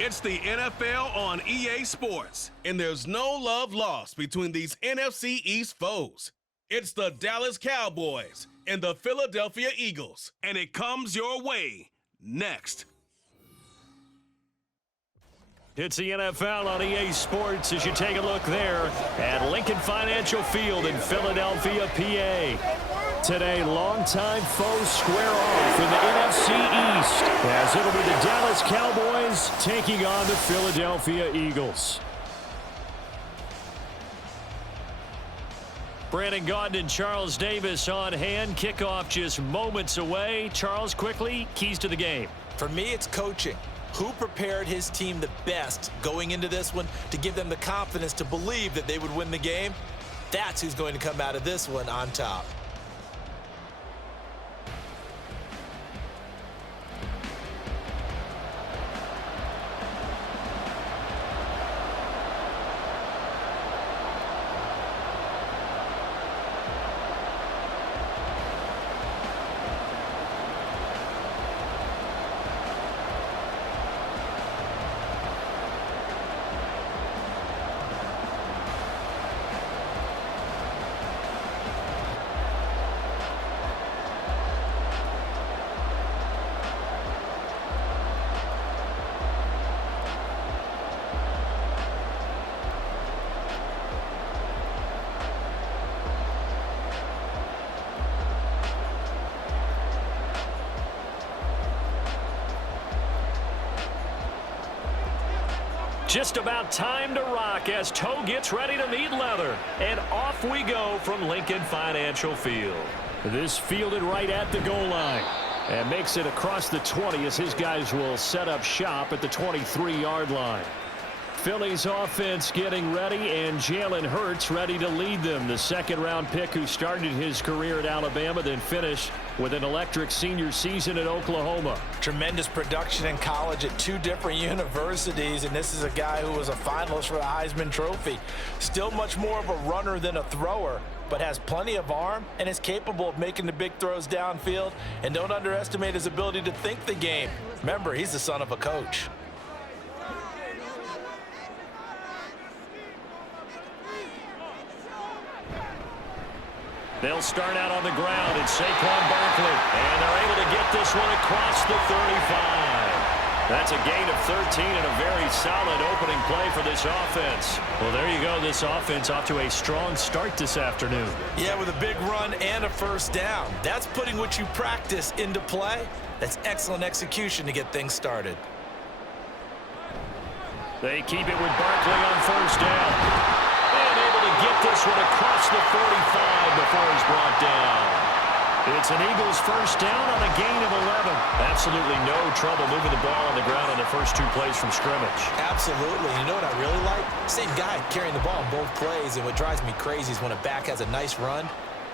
It's the NFL on EA Sports, and there's no love lost between these NFC East foes. It's the Dallas Cowboys and the Philadelphia Eagles, and it comes your way next. It's the NFL on EA Sports as you take a look there at Lincoln Financial Field in Philadelphia, PA. Today, longtime foes square off in the NFC East as it'll be the Dallas Cowboys taking on the Philadelphia Eagles. Brandon Gaudin and Charles Davis on hand. Kickoff just moments away. Charles, quickly, keys to the game. For me, it's coaching. Who prepared his team the best going into this one to give them the confidence to believe that they would win the game? That's who's going to come out of this one on top. Just about time to rock as toe gets ready to meet leather. And off we go from Lincoln Financial Field. This fielded right at the goal line. And makes it across the 20 as his guys will set up shop at the 23-yard line. Philly's offense getting ready, and Jalen Hurts ready to lead them. The second-round pick who started his career at Alabama, then finished with an electric senior season at Oklahoma. Tremendous production in college at two different universities, and this is a guy who was a finalist for the Heisman Trophy. Still much more of a runner than a thrower, but has plenty of arm and is capable of making the big throws downfield. And don't underestimate his ability to think the game. Remember, he's the son of a coach. They'll start out on the ground at Saquon Barkley, and they're able to get this one across the 35. That's a gain of 13 and a very solid opening play for this offense. Well, there you go. This offense off to a strong start this afternoon. Yeah, with a big run and a first down. That's putting what you practice into play. That's excellent execution to get things started. They keep it with Barkley on first down. And able to get this one across the 45 before he's brought down. It's an Eagles first down on a gain of 11. Absolutely no trouble moving the ball on the ground on the first two plays from scrimmage. Absolutely. You know what I really like? Same guy carrying the ball in both plays, and what drives me crazy is when a back has a nice run,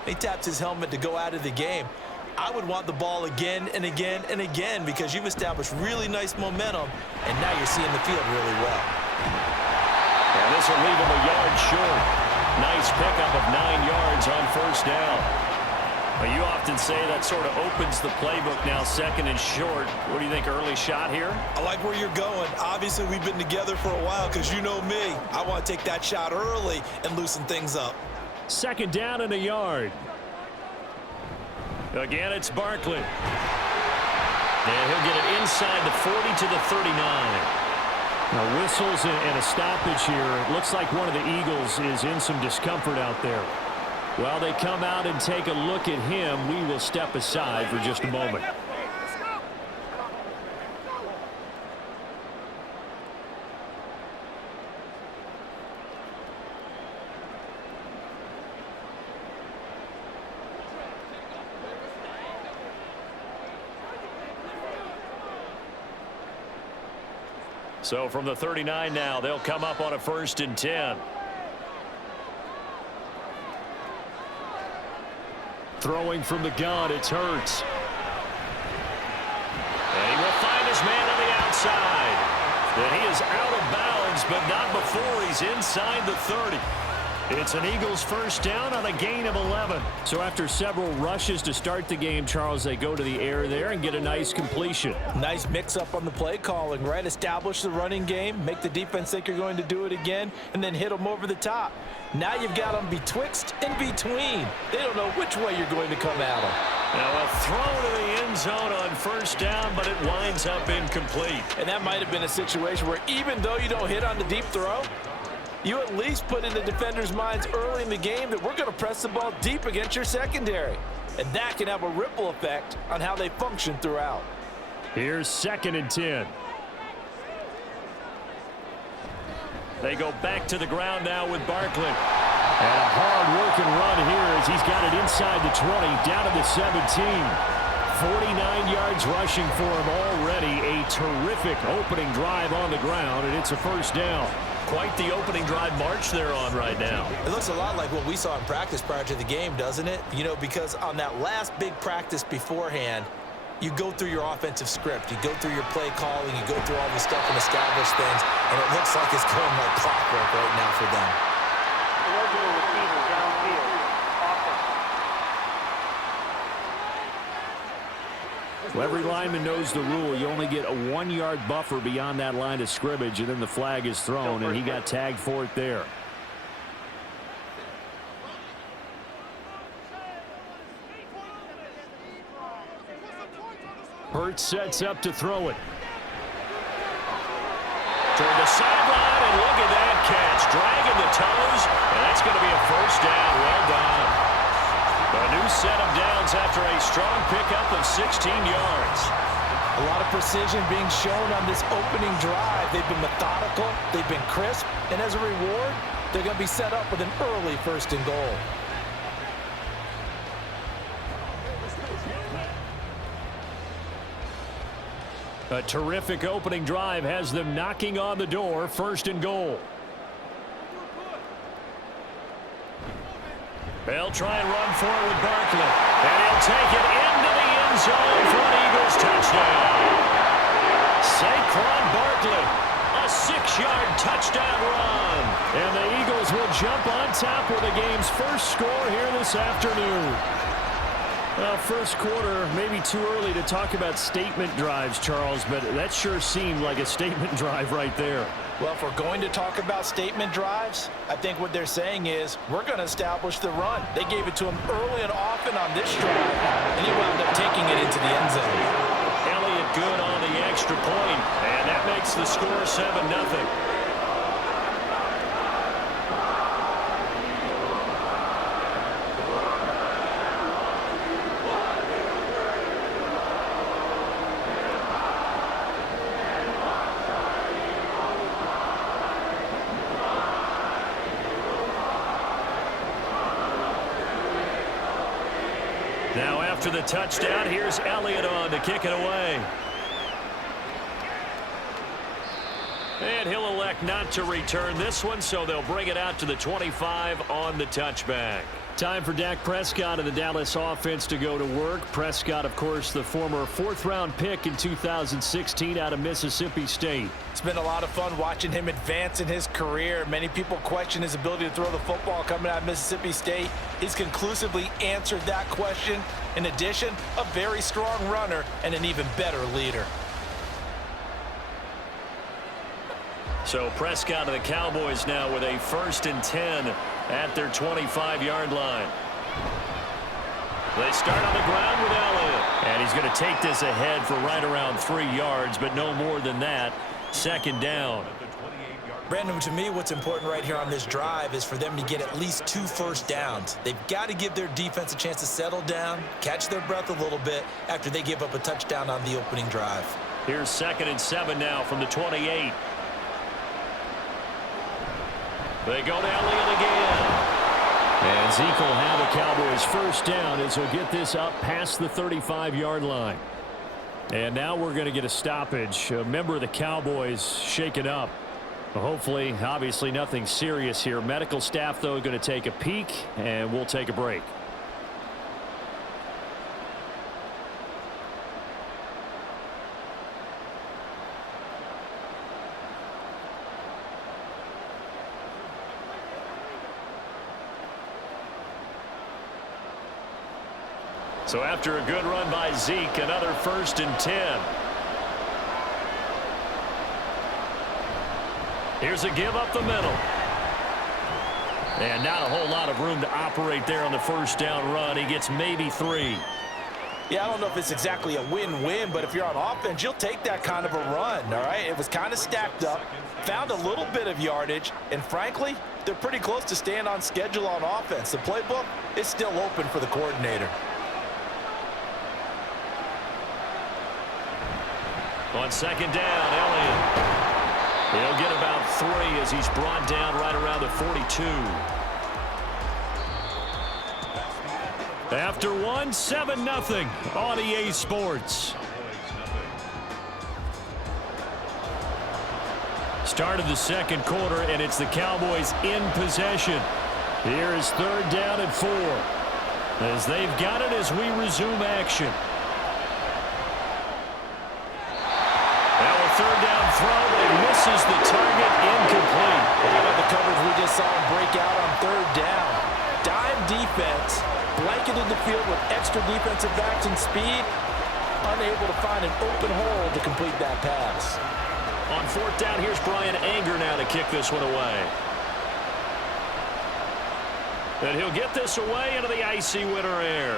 he taps his helmet to go out of the game. I would want the ball again and again and again because you've established really nice momentum, and now you're seeing the field really well. And this will leave him a yard short. Nice pickup of 9 yards on first down. Well, you often say that sort of opens the playbook now, second and short. What do you think, early shot here? I like where you're going. Obviously, we've been together for a while because you know me. I want to take that shot early and loosen things up. Second down and a yard. Again, it's Barkley. And he'll get it inside the 40 to the 39. Now, whistles and a stoppage here. It looks like one of the Eagles is in some discomfort out there. While they come out and take a look at him, we will step aside for just a moment. So from the 39 now, they'll come up on a 1st and 10. Throwing from the gun, it's Hurts. And he will find his man on the outside. And he is out of bounds, but not before he's inside the 30. It's an Eagles first down on a gain of 11. So after several rushes to start the game, Charles, they go to the air there and get a nice completion. Nice mix-up on the play calling, right? Establish the running game, make the defense think you're going to do it again, and then hit them over the top. Now you've got them betwixt and between. They don't know which way you're going to come at them. Now a throw to the end zone on first down, but it winds up incomplete. And that might have been a situation where even though you don't hit on the deep throw, you at least put in the defenders' minds early in the game that we're going to press the ball deep against your secondary. And that can have a ripple effect on how they function throughout. Here's 2nd and 10. They go back to the ground now with Barkley. And a hard-working run here as he's got it inside the 20, down to the 17. 49 yards rushing for him already. A terrific opening drive on the ground, and it's a first down. Quite the opening drive march they're on right now. It looks a lot like what we saw in practice prior to the game, doesn't it? You know, because on that last big practice beforehand, you go through your offensive script. You go through your play calling. You go through all the stuff and establish things. And it looks like it's going like clockwork right now for them. Well, every lineman knows the rule. You only get a 1-yard buffer beyond that line of scrimmage, and then the flag is thrown, and he got tagged for it there. Hurts sets up to throw it. Toward the sideline, and look at that catch. Dragging the toes, and that's going to be a first down. Well done. A new set of downs after a strong pickup of 16 yards. A lot of precision being shown on this opening drive. They've been methodical. They've been crisp. And as a reward, they're going to be set up with an early 1st and goal. A terrific opening drive has them knocking on the door. 1st and goal. They'll try and run for it with Barkley. And he'll take it into the end zone for an Eagles touchdown. Saquon Barkley, a 6-yard touchdown run. And the Eagles will jump on top with the game's first score here this afternoon. Well, first quarter, maybe too early to talk about statement drives, Charles, but that sure seemed like a statement drive right there. Well, if we're going to talk about statement drives, I think what they're saying is we're going to establish the run. They gave it to him early and often on this drive, and he wound up taking it into the end zone. Elliott good on the extra point, and that makes the score 7-0. Now after the touchdown, here's Elliott on to kick it away. And he'll elect not to return this one, so they'll bring it out to the 25 on the touchback. Time for Dak Prescott and the Dallas offense to go to work. Prescott, of course, the former 4th-round pick in 2016 out of Mississippi State. It's been a lot of fun watching him advance in his career. Many people question his ability to throw the football coming out of Mississippi State. He's conclusively answered that question. In addition, a very strong runner and an even better leader. So Prescott and the Cowboys now with a 1st and 10 at their 25-yard line. They start on the ground with Elliott. And he's going to take this ahead for right around 3 yards, but no more than that. 2nd down. Brandon, to me, what's important right here on this drive is for them to get at least 2 first downs. They've got to give their defense a chance to settle down, catch their breath a little bit after they give up a touchdown on the opening drive. Here's 2nd and 7 now from the 28. They go to Elliott again. And Zeke will have the Cowboys first down as he'll get this up past the 35-yard line. And now we're going to get a stoppage. A member of the Cowboys shaken up. Hopefully, obviously nothing serious here. Medical staff, though, going to take a peek, and we'll take a break. So after a good run by Zeke, another 1st and 10. Here's a give up the middle. And not a whole lot of room to operate there on the 1st down run. He gets maybe 3. Yeah, I don't know if it's exactly a win-win, but if you're on offense, you'll take that kind of a run, all right? It was kind of stacked up, found a little bit of yardage, and frankly, they're pretty close to staying on schedule on offense. The playbook is still open for the coordinator. On 2nd down, Elliott. He'll get about 3 as he's brought down right around the 42. After 1, 7-0 on EA Sports. Start of the 2nd quarter, and it's the Cowboys in possession. Here is 3rd down and 4. As they've got it as we resume action. Now a 3rd down throw, but he misses the target, incomplete. How about the coverage we just saw him break out on 3rd down? Dime defense, blanketed the field with extra defensive backs and speed, unable to find an open hole to complete that pass. On 4th down, here's Brian Anger now to kick this one away. And he'll get this away into the icy winter air.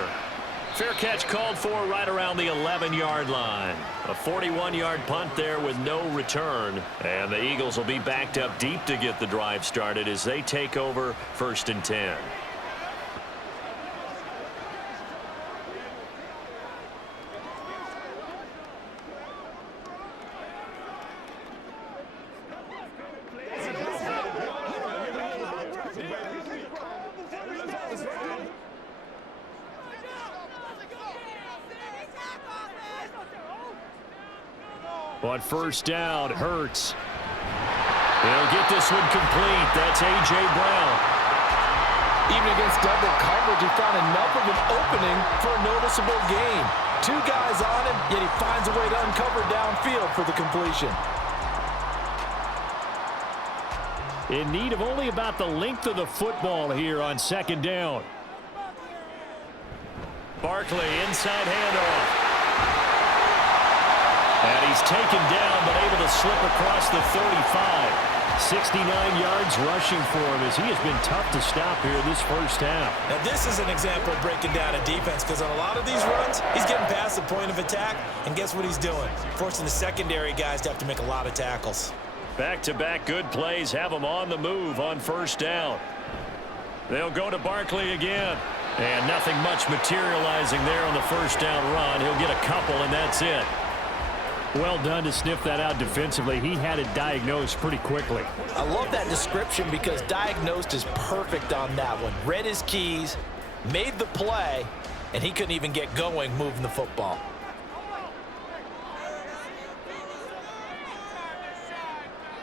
Fair catch called for right around the 11-yard line. A 41-yard punt there with no return. And the Eagles will be backed up deep to get the drive started as they take over 1st and 10. On 1st down, Hurts. He'll get this one complete. That's A.J. Brown. Even against double coverage, he found enough of an opening for a noticeable gain. 2 guys on him, yet he finds a way to uncover downfield for the completion. In need of only about the length of the football here on 2nd down. Barkley, inside handoff. And he's taken down, but able to slip across the 35. 69 yards rushing for him as he has been tough to stop here this 1st half. Now, this is an example of breaking down a defense because on a lot of these runs, he's getting past the point of attack, and guess what he's doing? Forcing the secondary guys to have to make a lot of tackles. Back-to-back good plays have them on the move on 1st down. They'll go to Barkley again. And nothing much materializing there on the 1st down run. He'll get a couple, and that's it. Well done to sniff that out defensively. He had it diagnosed pretty quickly. I love that description because diagnosed is perfect on that one. Read his keys, made the play, and he couldn't even get going moving the football.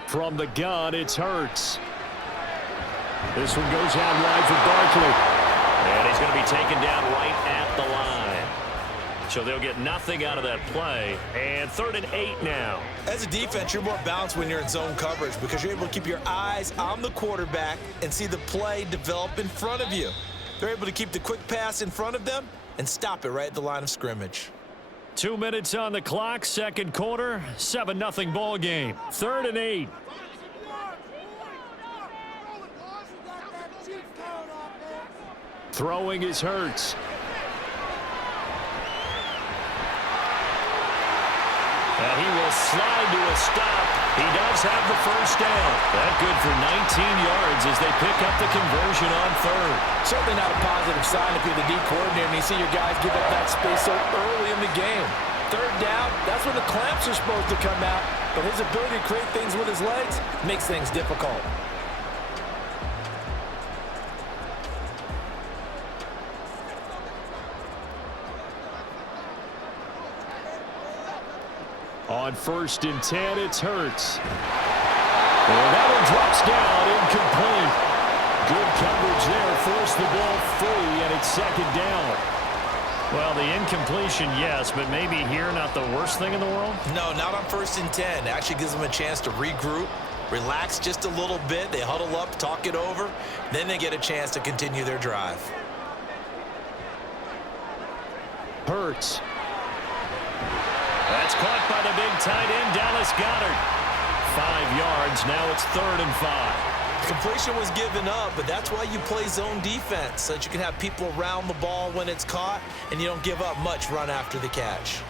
From the gun, it's Hurts. This one goes out wide for Barkley. And he's going to be taken down right at the line. So they'll get nothing out of that play. And 3rd and 8 now. As a defense, you're more balanced when you're in zone coverage because you're able to keep your eyes on the quarterback and see the play develop in front of you. They're able to keep the quick pass in front of them and stop it right at the line of scrimmage. 2 minutes on the clock, 2nd quarter, 7-0 ball game. 3rd and 8. Throwing is Hurts. And he will slide to a stop. He does have the 1st down. That good for 19 yards as they pick up the conversion on 3rd. Certainly not a positive sign if you're the D coordinator and you see your guys give up that space so early in the game. 3rd down, that's when the clamps are supposed to come out. But his ability to create things with his legs makes things difficult. On 1st and 10, it's Hurts. And that one drops down, incomplete. Good coverage there, forced the ball free, and it's 2nd down. Well, the incompletion, yes, but maybe here not the worst thing in the world? No, not on 1st and 10. It actually gives them a chance to regroup, relax just a little bit. They huddle up, talk it over. Then they get a chance to continue their drive. Hurts. That's caught by the big tight end, Dallas Goedert. 5 yards. Now it's 3rd and 5. Completion was given up, but that's why you play zone defense, so that you can have people around the ball when it's caught, and you don't give up much run after the catch.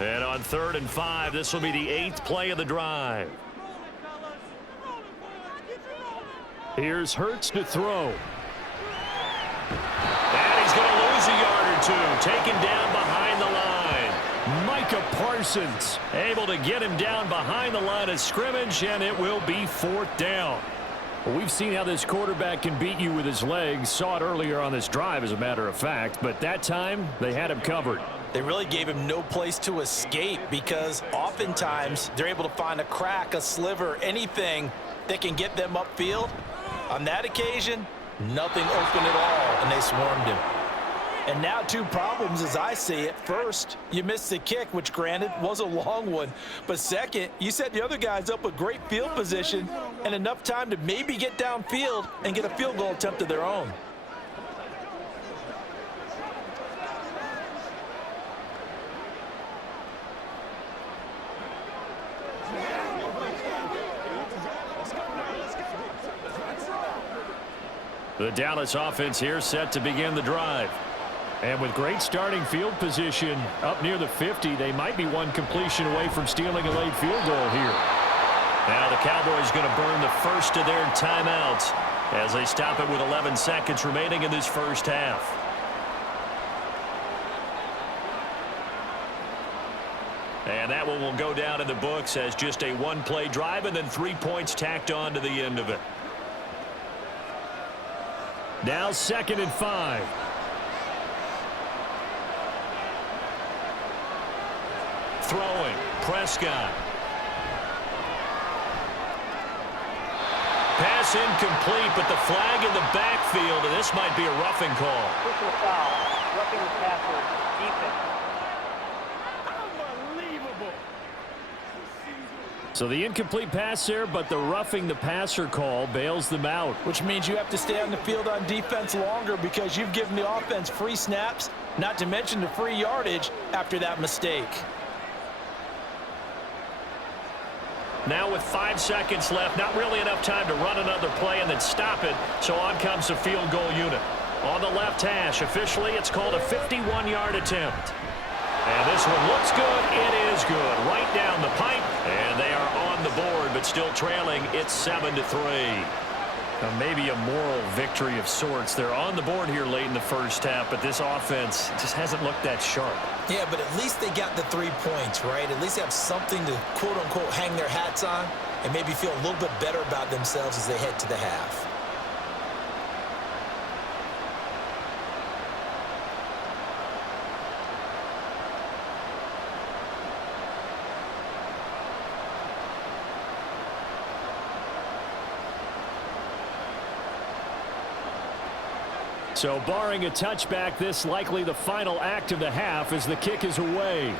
And on 3rd and 5, this will be the 8th play of the drive. Here's Hurts to throw. And he's going to lose a yard or two, taken down behind the line. Micah Parsons able to get him down behind the line of scrimmage, and it will be 4th down. Well, we've seen how this quarterback can beat you with his legs. Saw it earlier on this drive, as a matter of fact, but that time they had him covered. They really gave him no place to escape, because oftentimes they're able to find a crack, a sliver, anything that can get them upfield. On that occasion, nothing open at all, and they swarmed him. And now 2 problems as I see it. First, you missed the kick, which granted was a long one. But second, you set the other guys up with great field position and enough time to maybe get downfield and get a field goal attempt of their own. The Dallas offense here set to begin the drive. And with great starting field position up near the 50, they might be one completion away from stealing a late field goal here. Now the Cowboys going to burn the first of their timeouts as they stop it with 11 seconds remaining in this first half. And that one will go down in the books as just a one-play drive and then 3 points tacked on to the end of it. Now 2nd and 5. Throwing, Prescott. Pass incomplete, but the flag in the backfield, and this might be a roughing call. Personal foul, roughing the passer, defense. So the incomplete pass there, but the roughing the passer call bails them out. Which means you have to stay on the field on defense longer because you've given the offense free snaps, not to mention the free yardage after that mistake. Now with 5 seconds left, not really enough time to run another play and then stop it, so on comes the field goal unit. On the left hash, officially it's called a 51-yard attempt. And this one looks good. It is good. Right down the pipe. And they are on the board, but still trailing. It's 7-3. Maybe a moral victory of sorts. They're on the board here late in the first half, but this offense just hasn't looked that sharp. Yeah, but at least they got the 3 points, right? At least they have something to, quote-unquote, hang their hats on and maybe feel a little bit better about themselves as they head to the half. So barring a touchback, this likely the final act of the half as the kick is away.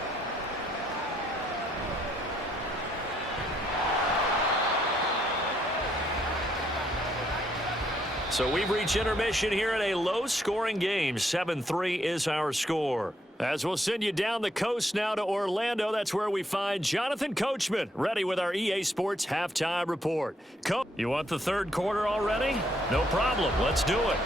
So we've reached intermission here in a low-scoring game. 7-3 is our score. As we'll send you down the coast now to Orlando, that's where we find Jonathan Coachman, ready with our EA Sports Halftime Report. Coach, you want the third quarter already? No problem. Let's do it.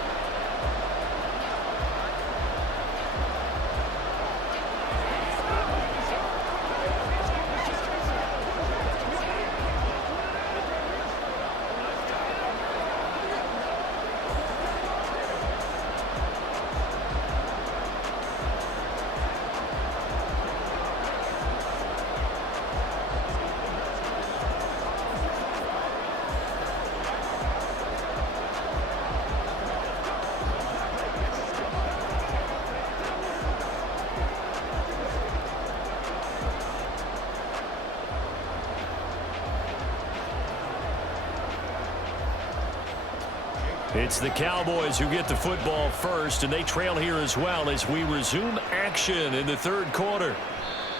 It's the Cowboys who get the football first, and they trail here as well as we resume action in the third quarter.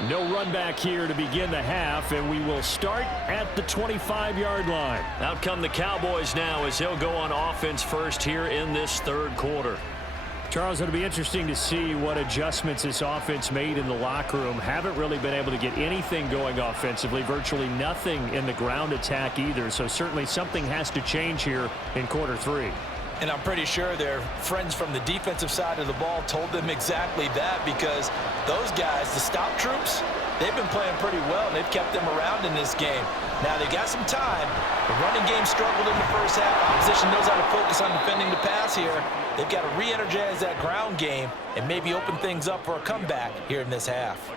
No run back here to begin the half, and we will start at the 25-yard line. Out come the Cowboys now as they'll go on offense first here in this third quarter. Charles, it'll be interesting to see what adjustments this offense made in the locker room. Haven't really been able to get anything going offensively, virtually nothing in the ground attack either. So certainly something has to change here in quarter 3. And I'm pretty sure their friends from the defensive side of the ball told them exactly that, because those guys, the stop troops, they've been playing pretty well. They've kept them around in this game. Now they got some time. The running game struggled in the first half. Opposition knows how to focus on defending the pass here. They've got to re-energize that ground game and maybe open things up for a comeback here in this half.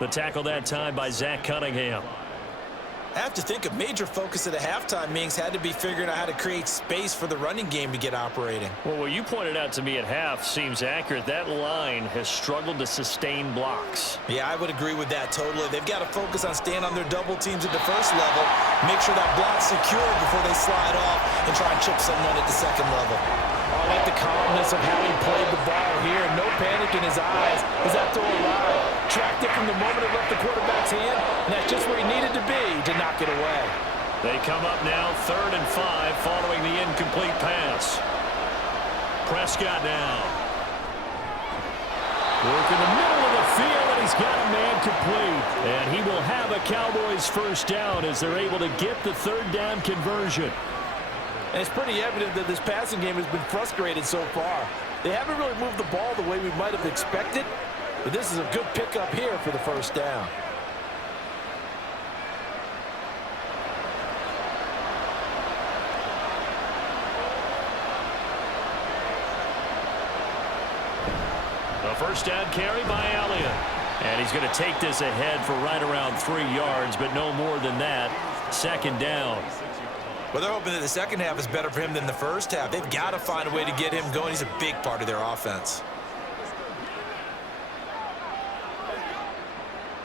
The tackle that time by Zach Cunningham. I have to think a major focus at the halftime meetings had to be figuring out how to create space for the running game to get operating. Well, what you pointed out to me at half seems accurate. That line has struggled to sustain blocks. Yeah, I would agree with that totally. They've got to focus on staying on their double teams at the first level, make sure that block's secure before they slide off and try and chip someone at the second level. I like the calmness of having played the ball here. No panic in his eyes as that throw arrived. Tracked it from the moment it left the quarterback's hand, and that's just where he needed to be to knock it away. They come up now 3rd and 5 following the incomplete pass. Prescott now. Work in the middle of the field, and he's got a man complete. And he will have a Cowboys first down as they're able to get the 3rd down conversion. And it's pretty evident that this passing game has been frustrated so far. They haven't really moved the ball the way we might have expected, but this is a good pickup here for the first down. A first down carry by Elliott. And he's going to take this ahead for right around 3 yards, but no more than that. 2nd down. Well, they're hoping that the second half is better for him than the first half. They've got to find a way to get him going. He's a big part of their offense.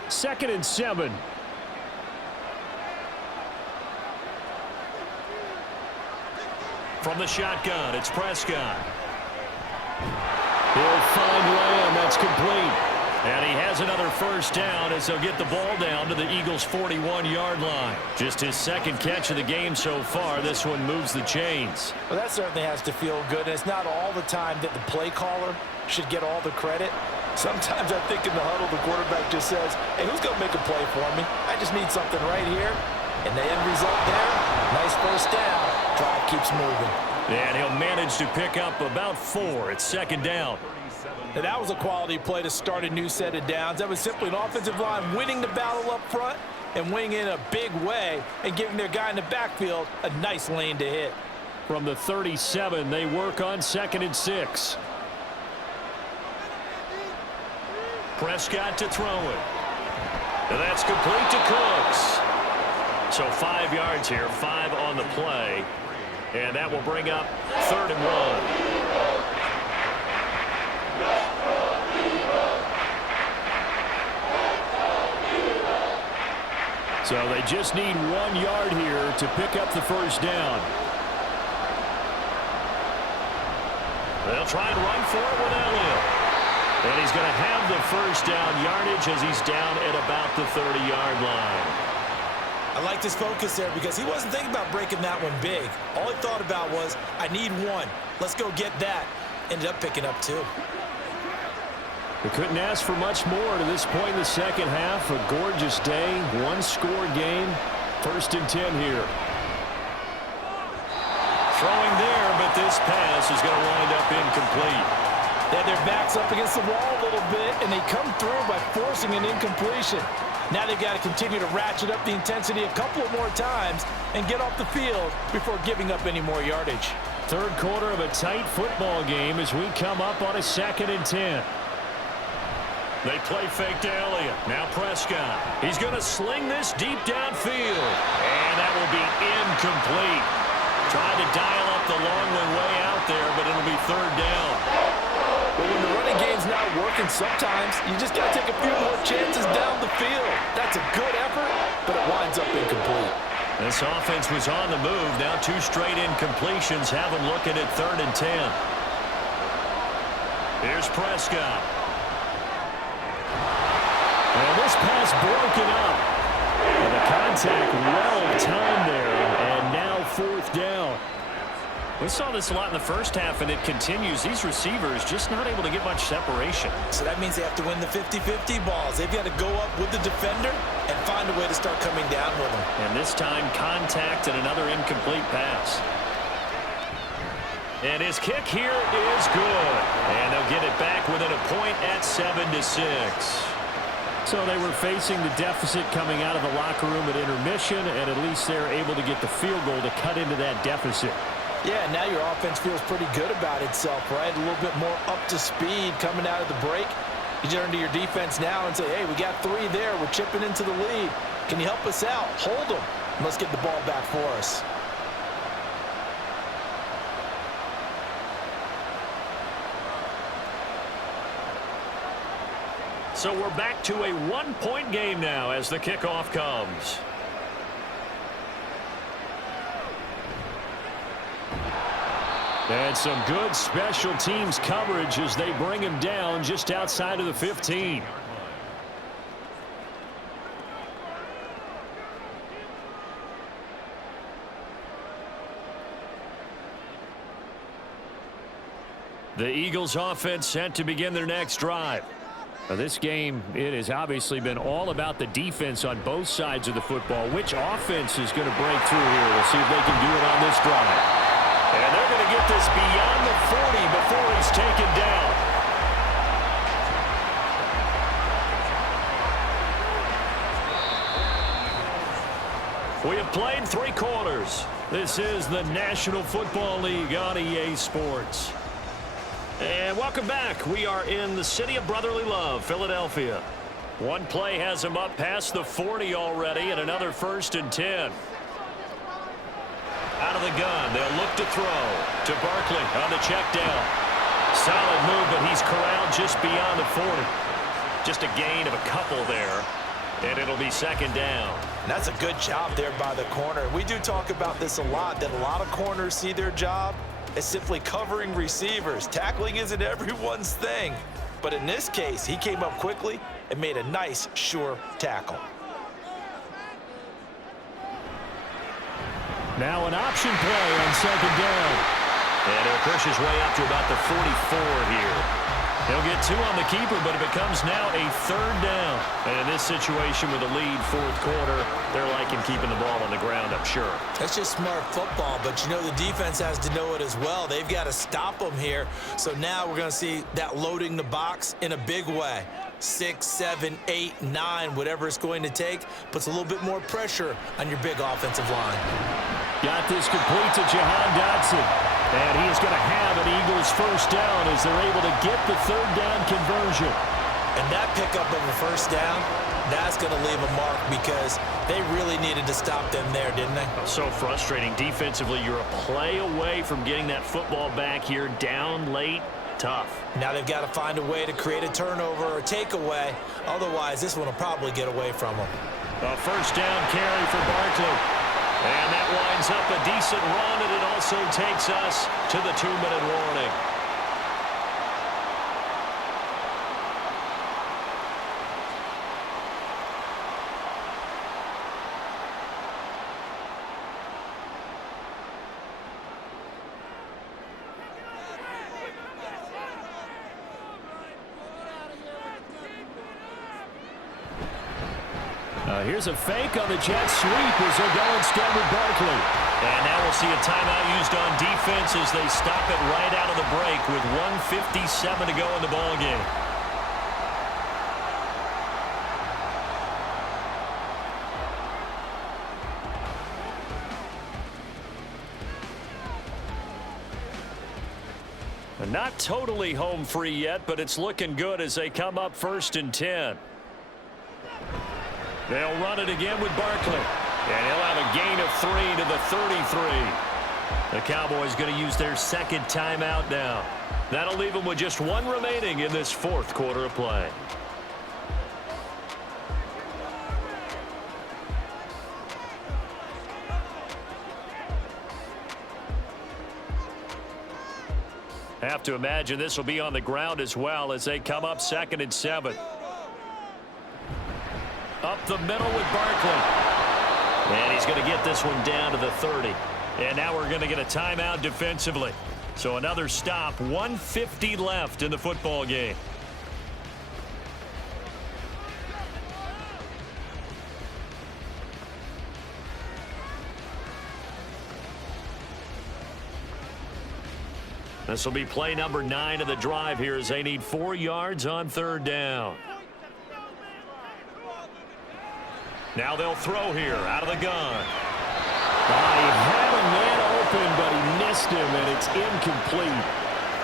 2nd and 7. From the shotgun, it's Prescott. He'll find Lamb. That's complete. And he has another first down as they'll get the ball down to the Eagles' 41-yard line. Just his 2nd catch of the game so far. This one moves the chains. Well, that certainly has to feel good. And it's not all the time that the play caller should get all the credit. Sometimes I think in the huddle, the quarterback just says, hey, who's going to make a play for me? I just need something right here. And the end result there, nice first down. Drive keeps moving. And he'll manage to pick up about 4. It's 2nd down. And that was a quality play to start a new set of downs. That was simply an offensive line winning the battle up front and winning in a big way and giving their guy in the backfield a nice lane to hit. From the 37, they work on 2nd and 6. Prescott to throw it. And that's complete to Cooks. So 5 yards here, 5 on the play. And that will bring up 3rd and 1. So they just need 1 yard here to pick up the first down. They'll try and run for it with Elliott. And he's going to have the first down yardage as he's down at about the 30-yard line. I like this focus there because he wasn't thinking about breaking that one big. All he thought about was, I need 1. Let's go get that. Ended up picking up 2. We couldn't ask for much more to this point in the second half. A gorgeous day, 1-score game. 1st and 10 here. Throwing there, but this pass is going to wind up incomplete. They had their backs up against the wall a little bit, and they come through by forcing an incompletion. Now they've got to continue to ratchet up the intensity a couple of more times and get off the field before giving up any more yardage. 3rd quarter of a tight football game as we come up on a 2nd and 10. They play fake to Elliott. Now Prescott. He's going to sling this deep downfield. And that will be incomplete. Trying to dial up the long way out there, but it'll be 3rd down. But when the running game's not working, sometimes you just got to take a few more chances down the field. That's a good effort, but it winds up incomplete. This offense was on the move. Now 2 straight incompletions have them looking at 3rd and 10. Here's Prescott. And this pass broken up. And the contact well timed there. And now 4th down. We saw this a lot in the first half, and it continues. These receivers just not able to get much separation. So that means they have to win the 50-50 balls. They've got to go up with the defender and find a way to start coming down with them. And this time, contact and another incomplete pass. And his kick here is good. And they'll get it back within a point at 7-6. So they were facing the deficit coming out of the locker room at intermission, and at least they're able to get the field goal to cut into that deficit. Yeah, now your offense feels pretty good about itself, right? A little bit more up to speed coming out of the break. You turn to your defense now and say, hey, we got 3 there. We're chipping into the lead. Can you help us out? Hold them. Let's get the ball back for us. So we're back to a 1-point game now as the kickoff comes. And some good special teams coverage as they bring him down just outside of the 15. The Eagles offense set to begin their next drive. Now this game, it has obviously been all about the defense on both sides of the football. Which offense is going to break through here? We'll see if they can do it on this drive. And they're going to get this beyond the 40 before he's taken down. We have played 3 quarters. This is the National Football League on EA Sports. And welcome back. We are in the city of brotherly love, Philadelphia. One play has him up past the 40 already, and another 1st and 10. Out of the gun, they'll look to throw to Barkley on the check down. Solid move, but he's corralled just beyond the 40. Just a gain of a couple there, and it'll be 2nd down. And that's a good job there by the corner. We do talk about this a lot, that a lot of corners see their job as simply covering receivers. Tackling isn't everyone's thing. But in this case, he came up quickly and made a nice, sure tackle. Now an option play on 2nd down. And he'll push his way up to about the 44 here. He'll get 2 on the keeper, but it becomes now a 3rd down. And in this situation with a lead 4th quarter, they're liking keeping the ball on the ground, I'm sure. That's just smart football, but you know the defense has to know it as well. They've got to stop them here. So now we're going to see that loading the box in a big way. 6, 7, 8, 9, whatever it's going to take, puts a little bit more pressure on your big offensive line. Got this complete to Jahan Dotson. And he is going to have an Eagles 1st down as they're able to get the 3rd down conversion. And that pickup of a 1st down, that's going to leave a mark because they really needed to stop them there, didn't they? So frustrating. Defensively, you're a play away from getting that football back here. Down late, tough. Now they've got to find a way to create a turnover or takeaway. Otherwise, this one will probably get away from them. A 1st down carry for Barkley. And that winds up a decent run, and it also takes us to the 2-minute warning. Here's a fake on the jet sweep as they'll go instead with Barkley. And now we'll see a timeout used on defense as they stop it right out of the break with 1:57 to go in the ballgame. Not totally home free yet, but it's looking good as they come up 1st and 10. They'll run it again with Barkley. And he'll have a gain of 3 to the 33. The Cowboys going to use their 2nd timeout now. That'll leave them with just 1 remaining in this 4th quarter of play. Have to imagine this will be on the ground as well as they come up 2nd and 7. Up the middle with Barkley. And he's going to get this one down to the 30. And now we're going to get a timeout defensively. So another stop, 1:50 left in the football game. This will be play number 9 of the drive here as they need 4 yards on 3rd down. Now they'll throw here out of the gun. He had a man open, but he missed him, and it's incomplete.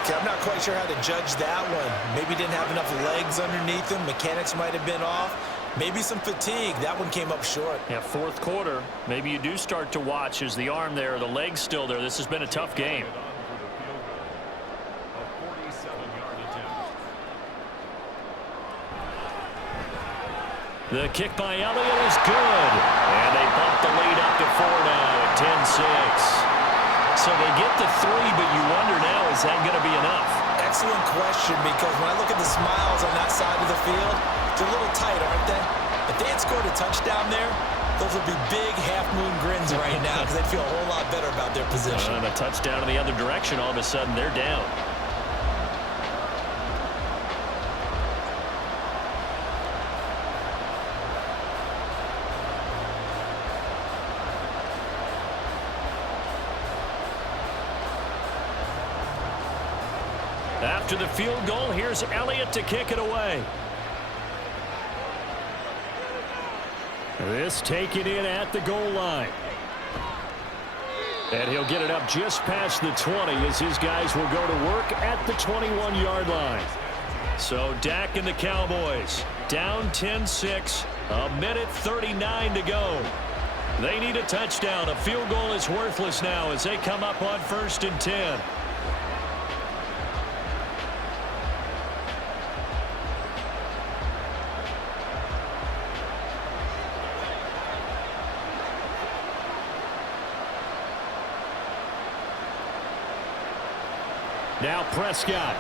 Okay, I'm not quite sure how to judge that one. Maybe didn't have enough legs underneath him. Mechanics might have been off. Maybe some fatigue. That one came up short. Yeah, 4th quarter. Maybe you do start to watch as the arm there, the leg's still there. This has been a tough game. The kick by Elliott is good. And they bump the lead up to 4 now at 10-6. So they get the 3, but you wonder now, is that going to be enough? Excellent question, because when I look at the smiles on that side of the field, they're a little tight, aren't they? If they had scored a touchdown there, those would be big half-moon grins right now because they'd feel a whole lot better about their position. And a touchdown in the other direction, all of a sudden they're down. After the field goal, here's Elliott to kick it away. This taken in at the goal line. And he'll get it up just past the 20 as his guys will go to work at the 21-yard line. So Dak and the Cowboys down 10-6, 1:39 to go. They need a touchdown. A field goal is worthless now as they come up on 1st and 10. Now Prescott.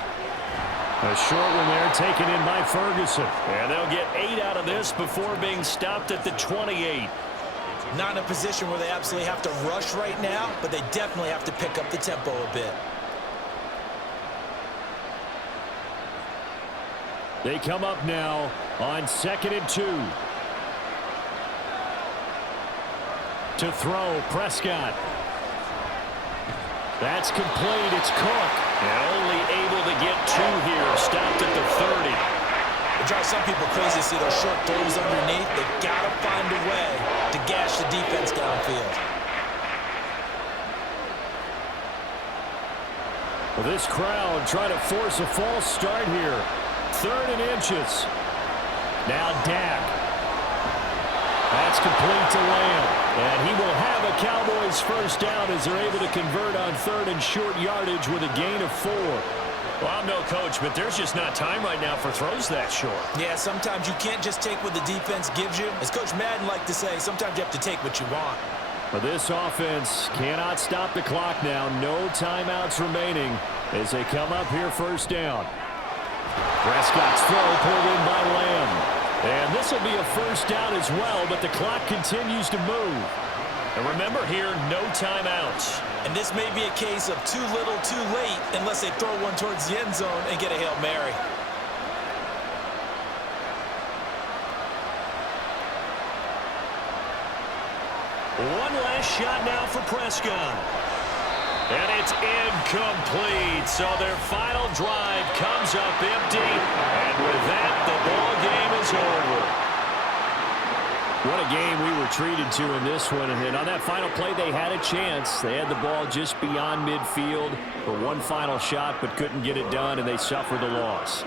A short one there taken in by Ferguson. And they'll get 8 out of this before being stopped at the 28. Not in a position where they absolutely have to rush right now, but they definitely have to pick up the tempo a bit. They come up now on 2nd and 2. To throw, Prescott. That's complete. It's Cook. And only able to get 2 here. Stopped at the 30. It drives some people crazy to see those short throws underneath. They've got to find a way to gash the defense downfield. Well, this crowd trying to force a false start here. 3rd and inches. Now Dak. That's complete to Lamb. And he will have a Cowboys first down as they're able to convert on 3rd and short yardage with a gain of 4. Well, I'm no coach, but there's just not time right now for throws that short. Yeah, sometimes you can't just take what the defense gives you. As Coach Madden liked to say, sometimes you have to take what you want. But this offense cannot stop the clock now. No timeouts remaining as they come up here 1st down. Prescott's throw pulled in by Lamb. And this will be a 1st down as well, but the clock continues to move. And remember here, no timeouts. And this may be a case of too little, too late, unless they throw one towards the end zone and get a Hail Mary. One last shot now for Prescott. And it's incomplete. So their final drive comes up empty. And with that, the ball game is over. What a game we were treated to in this one. And on that final play, they had a chance. They had the ball just beyond midfield for one final shot, but couldn't get it done, and they suffered the loss.